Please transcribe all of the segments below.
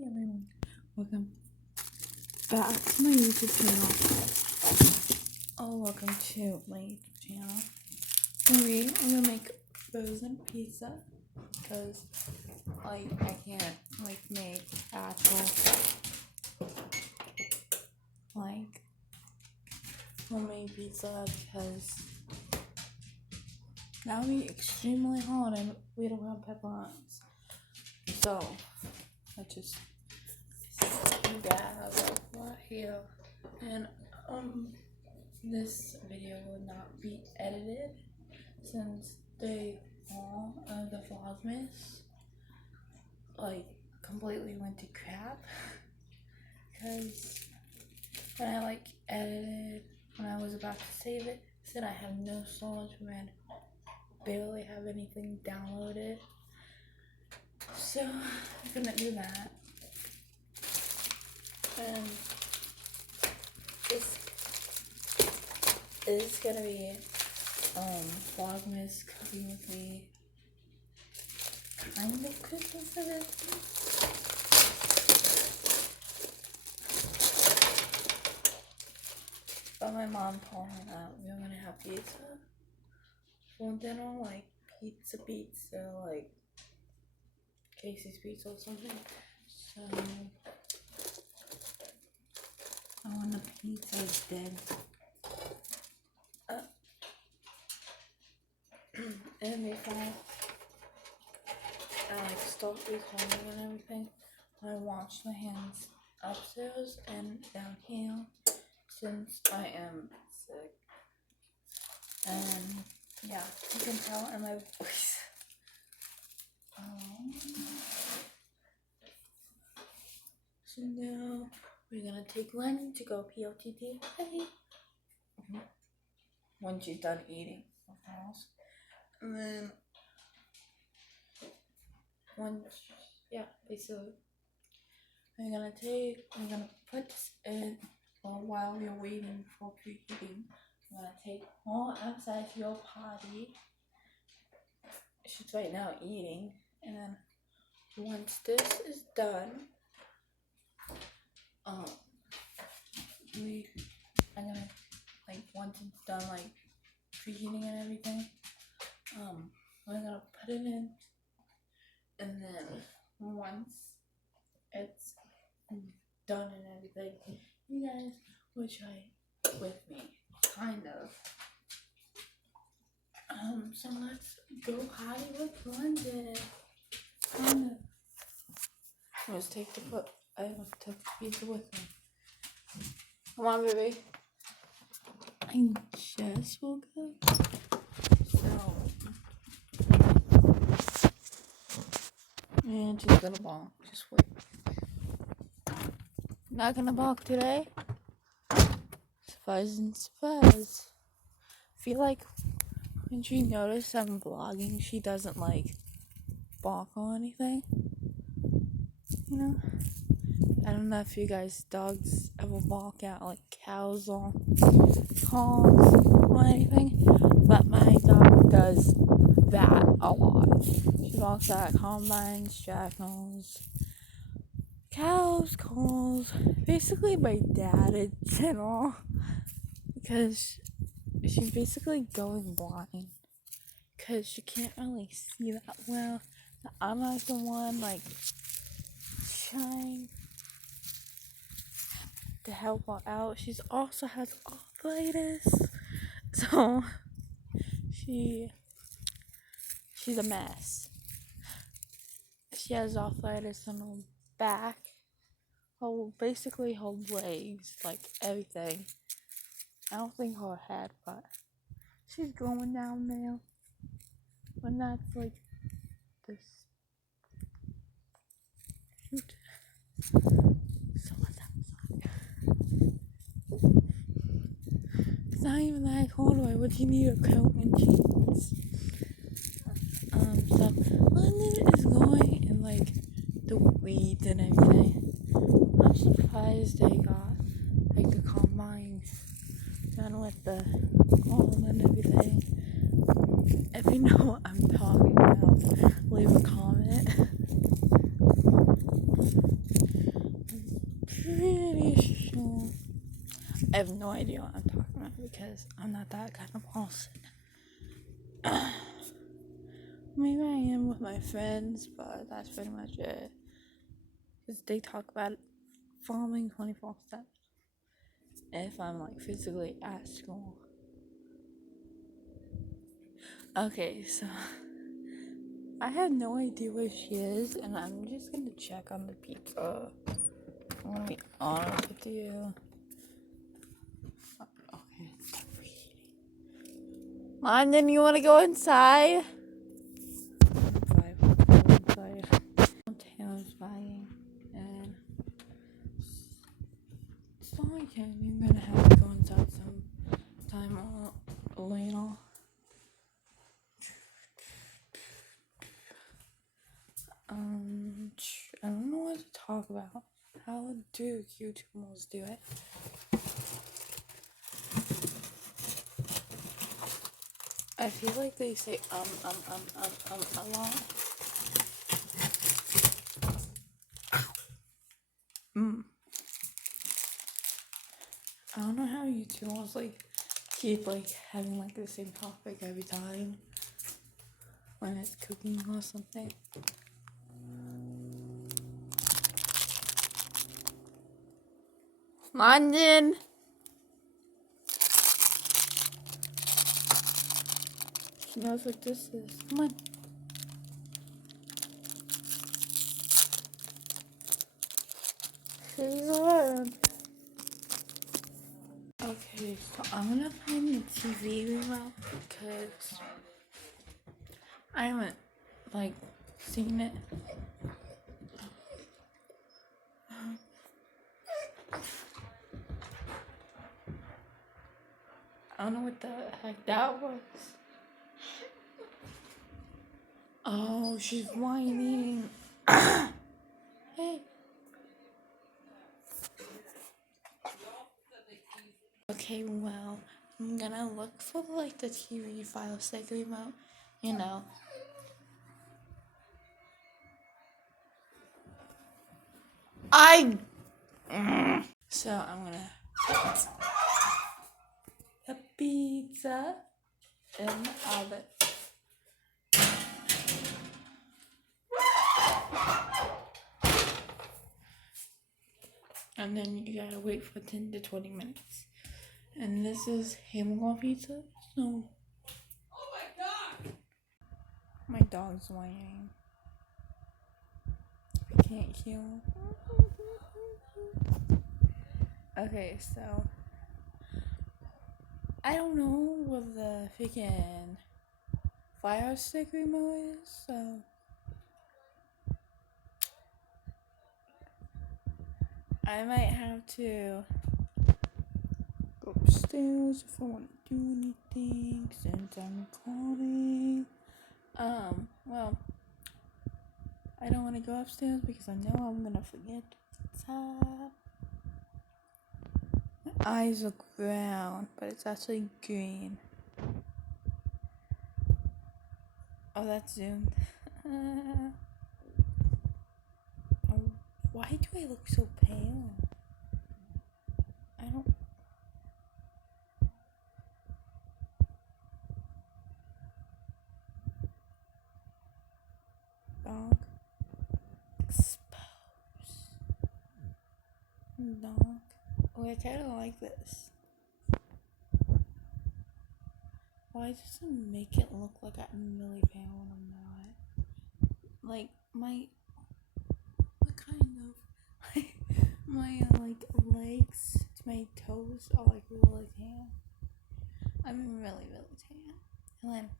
Hey everyone, welcome back to my YouTube channel. Welcome to my YouTube channel. Today I'm gonna make frozen pizza because I can't make actual homemade pizza because that would be extremely hot and we don't have pepperonis. So I just grab right here, and this video will not be edited since day all of the Vlogmas completely went to crap because when I edited, when I was about to save it, said I have no storage and barely have anything downloaded, so I couldn't do that. And this is gonna be Vlogmas cooking with me, kind of cooking for this. But my mom told me that we were gonna have pizza for dinner, pizza, Casey's Pizza or something. So when the pizza is dead, and before I start recording and everything, I wash my hands upstairs and down here since I am sick. And yeah, you can tell in my voice. So now we're gonna take Lenny to go POTT. When she's done eating, of course. And then basically we're gonna put this in, while we're waiting for preheating, I'm gonna take her outside to go potty. She's right now eating, and then once this is done, once it's done preheating and everything, we're gonna put it in, and then once it's done and everything, you guys will try with me, kind of. So let's go potty with London. Let's take the foot. I have to take the pizza with me. Come on, baby. I just woke up. So, and she's gonna balk. Just wait. Not gonna balk today. Surprise and surprise. I feel like when she notices I'm vlogging, she doesn't balk or anything. You know? I don't know if you guys' dogs ever balk at cows or hogs or anything, but my dog does that a lot. She balks at combines, jackals, cows, calls, basically my dad in general, because she's basically going blind because she can't really see that well. I'm not the one trying to help her out. She also has arthritis, so she's a mess. She has arthritis in her back, basically her legs, everything. I don't think her head, but she's going down there. When that's this. Shoot. So what's outside? It's not even that cold. Why would you need a coat and jeans? So London is going in the weeds and everything. I'm surprised they got the combine done with the lawn and everything. If you know what I'm talking about, leave a comment. pretty sure. I have no idea what I'm talking about because I'm not that kind of person. Maybe I am with my friends, but that's pretty much it. Because they talk about farming 24/7. If I'm like physically at school. Okay, so I have no idea where she is, and I'm just gonna check on the pizza. I'm gonna be honest with you. Okay, stop reading. London, you wanna go inside? Inside. Taylor's buying, and so again, you're gonna have to go inside some time later. I don't know what to talk about. How do YouTubers do it? I feel like they say a lot. I don't know how YouTubers like keep like having like the same topic every time when it's cooking or something. London! She knows what this is. Come on. She's around. Okay, so I'm gonna find the TV remote because I haven't like seen it. I don't know what the heck that was. Oh, she's whining. Hey. Okay, well, I'm gonna look for like the TV file stick remote, you know. So I'm gonna put the pizza in the oven. And then you gotta wait for 10 to 20 minutes. And this is hamburger pizza, so. Oh my god! My dog's whining. I can't hear. Okay, so. I don't know what the freaking fire stick remote is, so. I might have to go upstairs if I want to do anything since I'm recording. Well, I don't want to go upstairs because I know I'm gonna forget what's up. My eyes look brown, but it's actually green. Oh, that's zoomed. Oh, why do I look so pale? I don't. Dog. Expose. Dog. Oh, I kind of like this. Why does it make it look like I'm really pale when I'm not? Like, what kind of, my, like, legs to my toes are, like, really tan. I mean, really, really tan. And then,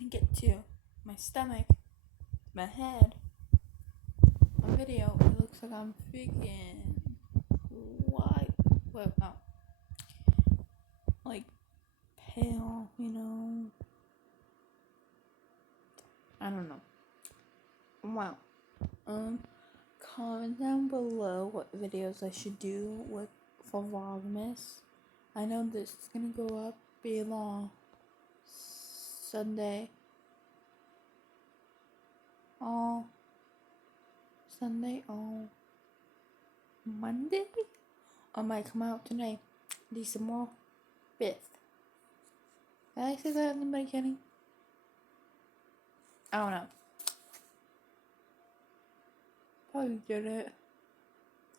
I get to my stomach, my head. On video, it looks like I'm freaking white. Well, no. Like, pale, you know. I don't know. Wow. Comment down below what videos I should do for Vlogmas. I know this is gonna go up be long Sunday. Oh, Sunday. Oh, Monday? Or might come out tonight. December 5th. Did I say that in the beginning? I don't know. Probably did it.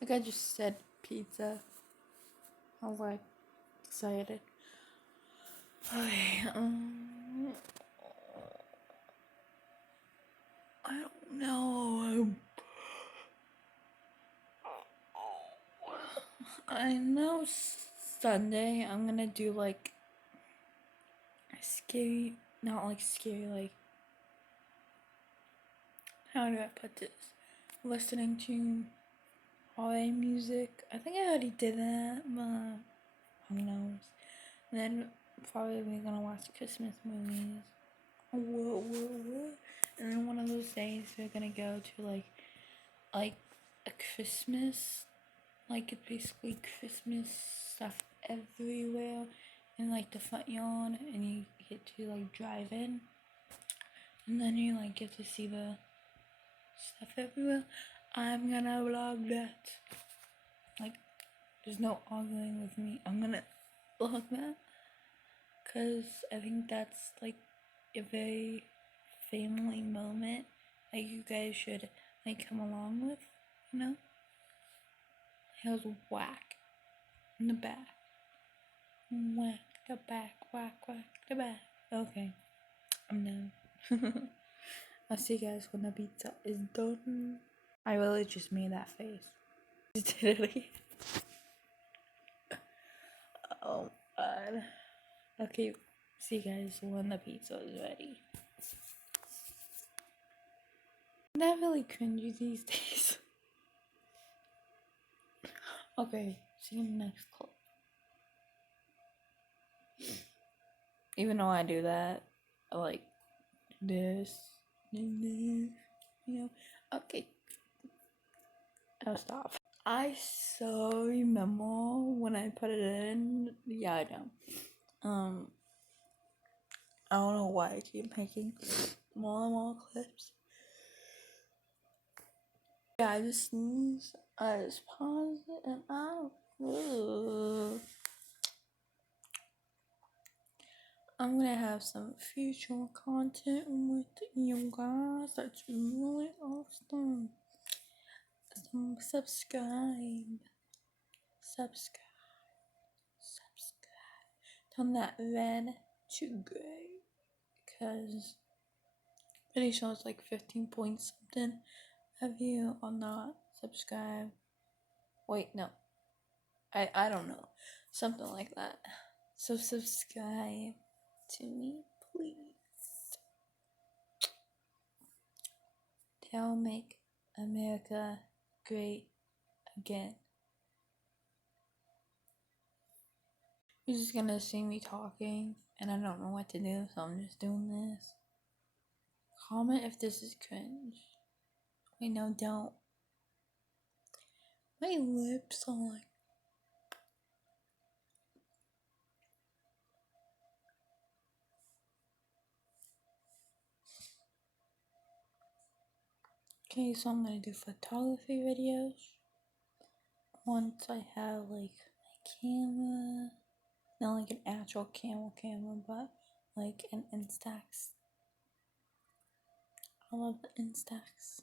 Like I just said pizza. I was like excited. Okay, I don't know. I know Sunday I'm gonna do like scary, not like scary, like, how do I put this? Listening to holiday music. I think I already did that, but who knows? And then probably we're gonna watch Christmas movies. Whoa. And then one of those days we're gonna go to like a Christmas, like it's basically Christmas stuff everywhere in like the front yard, and you get to like drive in, and then you like get to see the stuff everywhere. I'm gonna vlog that. Like, there's no arguing with me. I'm gonna vlog that, cause I think that's like a very family moment that you guys should like come along with, you know? It was whack in the back. Whack the back, whack the back. Okay, I'm done. I'll see you guys when the pizza is done. I really just made that face. Just did it again. Oh god. Okay, see you guys when the pizza is ready. I'm not really cringy these days. Okay, see you in the next clip. Even though I do that, I like this, you know. Okay, I'll stop. I so remember when I put it in. Yeah, I know. I don't know why I keep making more and more clips. Yeah, I just sneeze. I just pause it and I'm gonna have some future content with you guys. That's really awesome. Subscribe. Turn that red to gray, because pretty sure it's like 15 point something of you are not subscribed. Wait, no. I don't know. Something like that. So subscribe to me, please. They'll make America great again. You're just gonna see me talking and I don't know what to do, so I'm just doing this. Comment if this is cringe. Wait, no, don't. My lips are like... Okay, so I'm gonna do photography videos. Once I have like my camera, not like an actual camera, but like an Instax. I love the Instax.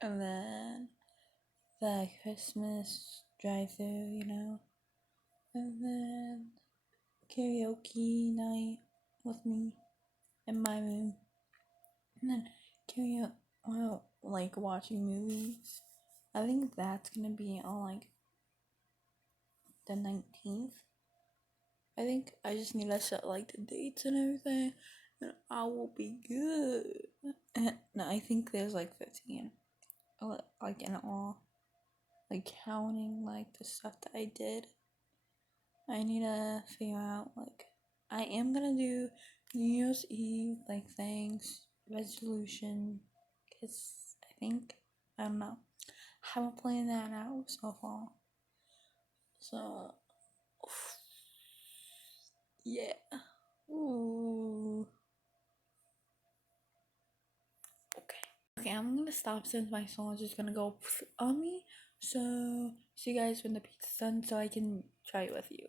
And then the Christmas drive-through, you know. And then karaoke night with me in my room. And then karaoke, like watching movies. I think that's gonna be on like the 19th. I think I just need to set like the dates and everything, and I will be good. No, I think there's like 15, like in all, like counting like the stuff that I did. I need to figure out like I am gonna do New Year's Eve like things, resolution, cause I don't know, haven't planned that out so far. So yeah. Ooh. Okay, I'm gonna stop since my song is just gonna go on me. So, see you guys when the pizza's done so I can try it with you.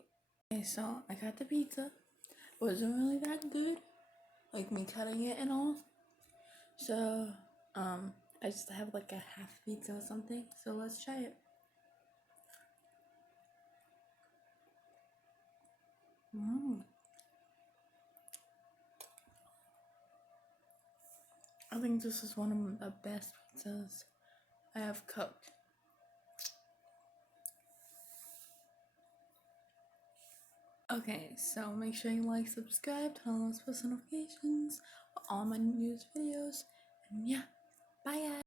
Okay, so I got the pizza. It wasn't really that good, like me cutting it and all. So, I just have like a half pizza or something. So let's try it. I think this is one of the best pizzas I have cooked. Okay, so make sure you like, subscribe, turn on those post notifications for all my newest videos. And yeah, bye guys.